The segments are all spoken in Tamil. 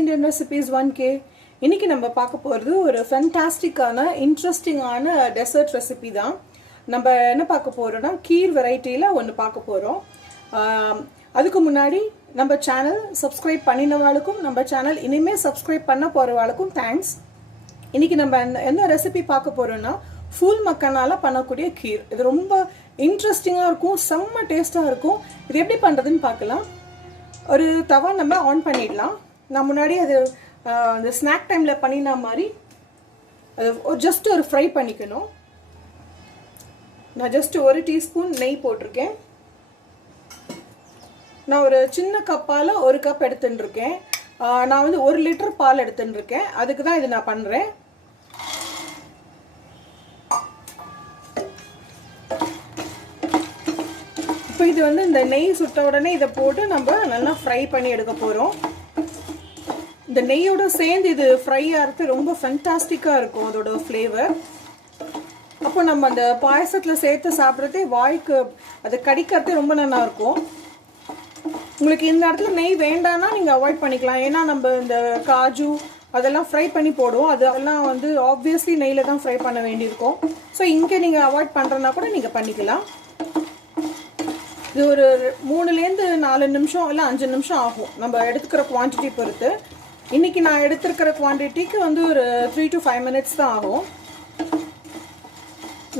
Indian recipes 1K. இன்னைக்கு நம்ம பார்க்க போறது ஒரு ஃபேண்டாஸ்டிக்கான இன்ட்ரஸ்டிங்கான டெசர்ட் ரெசிபி தான். நம்ம என்ன பார்க்க போறோம்னா கீர் வெரைட்டில ஒன்னு பார்க்க போறோம். அதுக்கு முன்னாடி நம்ம சேனல் சப்ஸ்கிரைப் பண்ணினவங்களுக்கும் நம்ம சேனல் இனிமே சப்ஸ்கிரைப் பண்ண போறவங்களுக்கும் தேங்க்ஸ். இன்னைக்கு நம்ம என்ன ரெசிபி பார்க்க போறோம்னா ஃபூல் மக்கானால பண்ணக்கூடிய கீர். இது ரொம்ப இன்ட்ரஸ்டிங்கா இருக்கும், செம்ம டேஸ்டா இருக்கும். இது எப்படி பண்றதுன்னு பார்க்கலாம். ஒரு தவா நம்ம ஆன் பண்ணிடலாம். நான் முன்னாடி அது அந்த ஸ்நாக் டைம்ல பண்ணின மாதிரி அது ஜஸ்ட் ஒரு ஃப்ரை பண்ணிக்கணும். நான் ஜஸ்ட் 1 டீஸ்பூன் நெய் போட்டிருக்கேன். நான் ஒரு சின்ன கப்பால் 1 கப் எடுத்துட்டு இருக்கேன். நான் வந்து 1 லிட்டர் பால் எடுத்துட்டு இருக்கேன். அதுக்கு தான் இது நான் பண்ணுறேன். இப்போ இது வந்து இந்த நெய் சுட்ட உடனே இதை போட்டு நம்ம நல்லா ஃப்ரை பண்ணி எடுக்க போகிறோம். இந்த நெய்யோட சேர்ந்து இது ஃப்ரை ஆகிறது ரொம்ப ஃபேண்டாஸ்டிக்காக இருக்கும் அதோட ஃப்ளேவர். அப்போ நம்ம அந்த பாயசத்தில் சேர்த்து சாப்பிட்றதே வாய்க்கு அது கடிக்கிறதே ரொம்ப நல்லா இருக்கும். உங்களுக்கு இந்த இடத்துல நெய் வேண்டான்னா நீங்கள் அவாய்ட் பண்ணிக்கலாம். ஏன்னா நம்ம இந்த காஜு அதெல்லாம் ஃப்ரை பண்ணி போடுவோம். அதெல்லாம் வந்து ஆப்வியஸ்லி நெய்யில் தான் ஃப்ரை பண்ண வேண்டியிருக்கும். ஸோ இங்கே நீங்கள் அவாய்ட் பண்ணுறதுனா கூட நீங்கள் பண்ணிக்கலாம். இது ஒரு 3லேருந்து 4 நிமிஷம் இல்லை 5 நிமிஷம் ஆகும் நம்ம எடுத்துக்கிற குவான்டிட்டி பொறுத்து. இன்றைக்கி நான் எடுத்துருக்கிற குவான்டிட்டிக்கு வந்து ஒரு 3 to 5 மினிட்ஸ் தான் ஆகும்.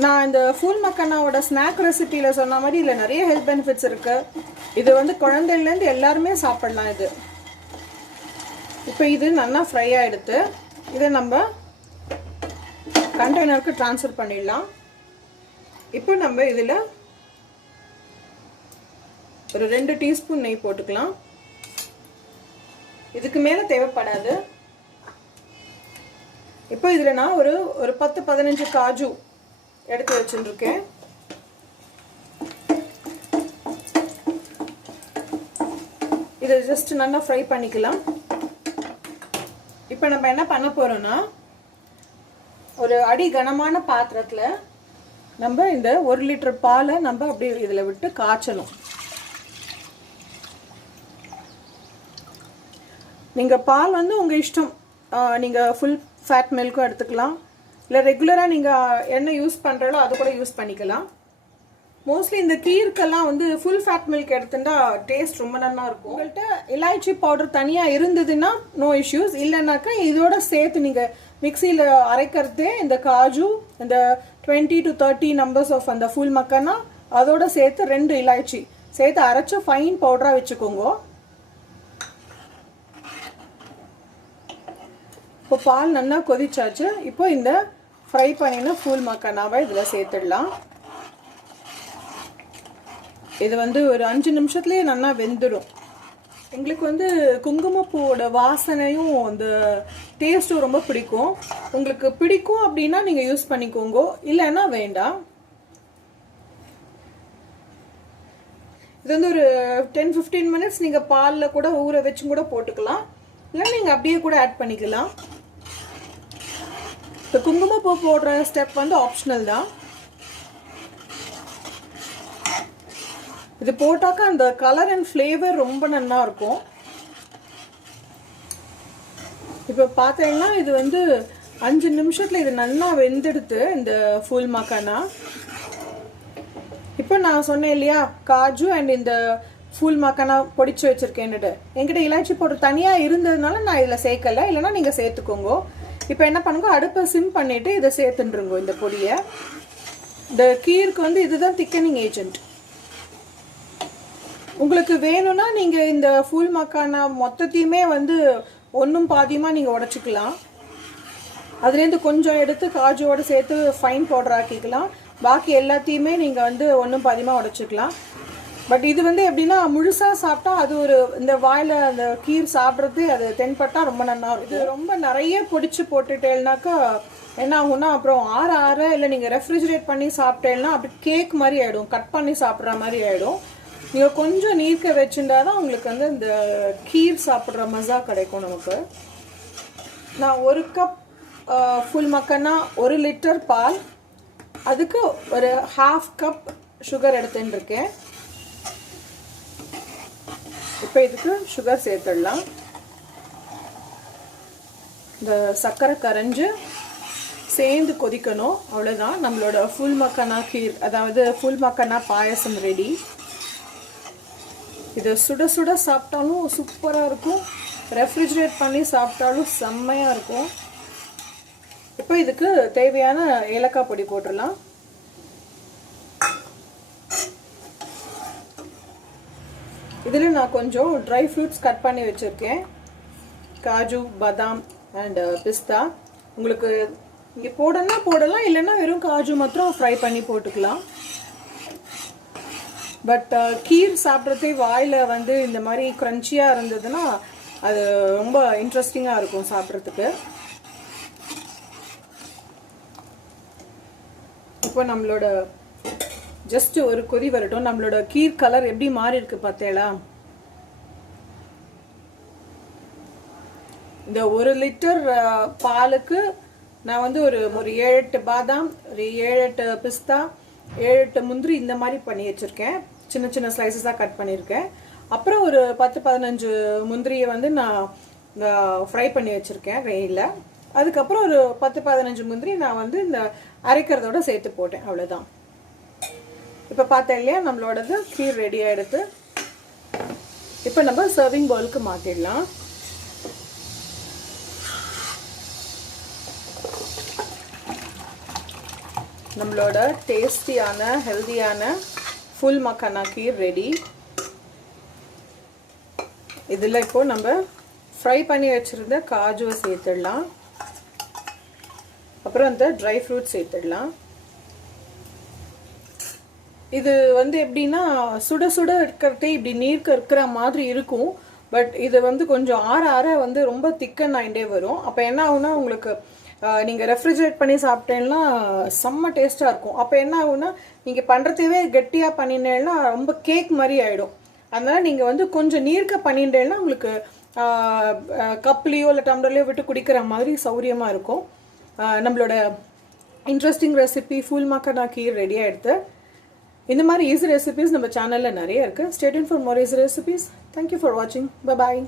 நான் இந்த ஃபூல் மக்கானாவோட ஸ்நாக் ரெசிபியில் சொன்ன மாதிரி இதில் நிறைய ஹெல்த் பெனிஃபிட்ஸ் இருக்குது. இது வந்து குழந்தைலேருந்து எல்லாருமே சாப்பிட்லாம். இது இப்போ இது நல்லா ஃப்ரை ஆகிடுது. இதை நம்ம கண்டெய்னருக்கு ட்ரான்ஸ்ஃபர் பண்ணிடலாம். இப்போ நம்ம இதில் ஒரு 2 டீஸ்பூன் நெய் போட்டுக்கலாம். இதுக்கு மேலே தேவைப்படாது. இப்போ இதில் நான் ஒரு 10-15 காஜு எடுத்து வச்சுருக்கேன். இதை ஜஸ்ட் நல்லா ஃப்ரை பண்ணிக்கலாம். இப்போ நம்ம என்ன பண்ண போகிறோம்னா ஒரு அடி கனமான பாத்திரத்தில் நம்ம இந்த 1 லிட்டர் பாலை நம்ம அப்படியே இதில் விட்டு காய்ச்சணும். நீங்கள் பால் வந்து உங்கள் இஷ்டம். நீங்கள் ஃபுல் ஃபேட் மில்க்கும் எடுத்துக்கலாம், இல்லை ரெகுலராக நீங்கள் என்ன யூஸ் பண்ணுறாலோ அது கூட யூஸ் பண்ணிக்கலாம். மோஸ்ட்லி இந்த கீருக்கெல்லாம் வந்து ஃபுல் ஃபேட் மில்க் எடுத்துட்டா டேஸ்ட் ரொம்ப நல்லா இருக்கும். உங்கள்கிட்ட இலாய்ச்சி பவுடர் தனியாக இருந்ததுன்னா நோ இஷ்யூஸ். இல்லைனாக்கா இதோட சேர்த்து நீங்கள் மிக்சியில் அரைக்கிறதே இந்த காஜு, இந்த 20 to 30 நம்பர்ஸ் ஆஃப் அந்த ஃபூல் மக்கானா அதோட சேர்த்து 2 இலாய்ச்சி சேர்த்து அரைச்சி ஃபைன் பவுடராக வச்சுக்கோங்க. இப்போ பால் நல்லா கொதிச்சாச்சு. இப்போ இந்த ஃப்ரை பண்ணின ஃபூல் மக்கானாவை இதில் சேர்த்துடலாம். இது வந்து ஒரு 5 நிமிஷத்துலேயே நல்லா வெந்துடும். எங்களுக்கு வந்து குங்குமப்பூவோட வாசனையும் அந்த டேஸ்ட்டும் ரொம்ப பிடிக்கும். உங்களுக்கு பிடிக்கும் அப்படின்னா நீங்கள் யூஸ் பண்ணிக்கோங்க, இல்லைன்னா வேண்டாம். இது வந்து ஒரு 10-15 மினிட்ஸ் நீங்கள் பாலில் கூட ஊற வச்சும் கூட போட்டுக்கலாம், இல்லை நீங்கள் அப்படியே கூட ஆட் பண்ணிக்கலாம். இப்போ குங்குமப்பூ போடுற ஸ்டெப் வந்து ஆப்ஷனல் தான். இது போட்டாக்கா அந்த கலர் அண்ட் ஃப்ளேவர் ரொம்ப நல்லா இருக்கும். இப்போ பார்த்தீங்கன்னா இது வந்து 5 நிமிஷத்தில் இது நல்லா வெந்தெடுத்து இந்த ஃபூல் மக்கானா. இப்போ நான் சொன்னேன் இல்லையா காஜு அண்ட் இந்த ஃபூல் மக்கானா பொடிச்சு வச்சுருக்கேன்னுட்டு. என்கிட்ட இலாச்சி பவுடர் தனியாக இருந்ததுனால நான் இதில் சேர்க்கலை, இல்லைன்னா நீங்கள் சேர்த்துக்கோங்க. இப்போ என்ன பண்ணுங்க, அடுப்பை சிம் பண்ணிவிட்டு இதை சேர்த்துட்டுருங்க இந்த பொடியை. இந்த கீருக்கு வந்து இதுதான் திக்கனிங் ஏஜென்ட். உங்களுக்கு வேணும்னா நீங்கள் இந்த ஃபூல் மக்கானா மொத்தத்தையுமே வந்து ஒன்றும் பாதியமாக நீங்கள் உடச்சிக்கலாம். அதுலேருந்து கொஞ்சம் எடுத்து காஜுவோடு சேர்த்து ஃபைன் பவுடர் ஆக்கிக்கலாம். பாக்கி எல்லாத்தையுமே நீங்கள் வந்து ஒன்றும் பாதியமாக உடச்சிக்கலாம். பட் இது வந்து எப்படின்னா முழுசாக சாப்பிட்டா அது ஒரு இந்த வாயில் அந்த கீர் சாப்பிட்றது அது தென்பட்டால் ரொம்ப நல்லா இருக்கும். இது ரொம்ப நிறைய பொடிச்சு போட்டுட்டேன்னாக்கா என்ன ஆகும்னா அப்புறம் ஆற இல்லை நீங்கள் ரெஃப்ரிஜரேட் பண்ணி சாப்பிட்டேன்னா அப்படி கேக் மாதிரி ஆகிடும், கட் பண்ணி சாப்பிட்ற மாதிரி ஆகிடும். நீங்கள் கொஞ்சம் நீர்க்க வச்சுட்டா தான் உங்களுக்கு வந்து இந்த கீர் சாப்பிட்ற மசா கிடைக்கும் நமக்கு. நான் 1 கப் ஃபுல் மக்கானா 1 லிட்டர் பால், அதுக்கு ஒரு 1/2 கப் சுகர் எடுத்துன்னு இருக்கேன். இப்போ இதுக்கு சுகர் சேர்த்துடலாம். இந்த சக்கரை கரைஞ்சு சேர்ந்து கொதிக்கணும். அவ்வளோதான், நம்மளோட ஃபுல் மக்கானா கீர், அதாவது ஃபுல் மக்கானா பாயசம் ரெடி. இது சுட சுட சாப்பிட்டாலும் சூப்பராக இருக்கும், ரெஃப்ரிஜரேட் பண்ணி சாப்பிட்டாலும் செம்மையாக இருக்கும். இப்போ இதுக்கு தேவையான ஏலக்காய் பொடி போட்டுடலாம். இதில் நான் கொஞ்சம் ட்ரை ஃப்ரூட்ஸ் கட் பண்ணி வச்சுருக்கேன், காஜு, பாதாம் அண்ட் பிஸ்தா. உங்களுக்கு இங்கே போடலாம் போடலாம், இல்லைன்னா வெறும் காஜு மாத்திரம் ஃப்ரை பண்ணி போட்டுக்கலாம். பட் கீர் சாப்பிட்றதே வாயில் வந்து இந்த மாதிரி க்ரன்ச்சியாக இருந்ததுன்னா அது ரொம்ப இன்ட்ரெஸ்டிங்காக இருக்கும் சாப்பிட்றதுக்கு. இப்போ நம்மளோட ஜஸ்ட் ஒரு கொதி வரட்டும். நம்மளோட கீர் கலர் எப்படி மாறி இருக்கு பார்த்தேளா? இந்த 1 லிட்டர் பாலுக்கு நான் வந்து ஒரு 7-8 பாதாம், ஒரு 7-8 பிஸ்தா, 7-8 முந்திரி இந்த மாதிரி பண்ணி வச்சுருக்கேன். சின்ன சின்ன ஸ்லைசஸாக கட் பண்ணியிருக்கேன். அப்புறம் ஒரு 10-15 முந்திரியை வந்து நான் ஃப்ரை பண்ணி வச்சுருக்கேன் வெயிலில். அதுக்கப்புறம் ஒரு 10-15 முந்திரி நான் வந்து இந்த அரைக்கிறதோட சேர்த்து போட்டேன். அவ்வளோதான். இப்போ பார்த்தேன் இல்லையா, நம்மளோடது கீர் ரெடி ஆகிடுது. இப்போ நம்ம சர்விங் பவுலுக்கு மாற்றிடலாம். நம்மளோட டேஸ்டியான ஹெல்தியான ஃபுல் மக்கானா கீர் ரெடி. இதில் இப்போ நம்ம ஃப்ரை பண்ணி வச்சுருந்த காஜுவை சேர்த்துடலாம். அப்புறம் அந்த ட்ரை ஃப்ரூட் சேர்த்துடலாம். இது வந்து எப்படின்னா சுட சுட இருக்கிறதே இப்படி நீர்க்க இருக்கிற மாதிரி இருக்கும். பட் இது வந்து கொஞ்சம் ஆற ஆற வந்து ரொம்ப திக்கன் ஆகிட்டே வரும். அப்போ என்ன ஆகுனா, உங்களுக்கு நீங்கள் ரெஃப்ரிஜரேட் பண்ணி சாப்பிட்டேன்னா செம்ம டேஸ்ட்டாக இருக்கும். அப்போ என்ன ஆகுனா, நீங்கள் பண்ணுறதவே கெட்டியாக பண்ணினேன்னா ரொம்ப கேக் மாதிரி ஆகிடும். அதனால் நீங்கள் வந்து கொஞ்சம் நீர்க்க பண்ணிட்டேன்னா உங்களுக்கு கப்லேயோ இல்லை டம்ளர்லையோ விட்டு குடிக்கிற மாதிரி சௌரியமாக இருக்கும். நம்மளோட interesting recipe full makhana kheer ready ஆகிடுது. இந்த மாதிரி ஈஸி ரெசிபிஸ் நம்ம சேனலில் நிறைய இருக்குது. Stay tuned for more easy recipes. Thank you for வாட்சிங். பை பாய்.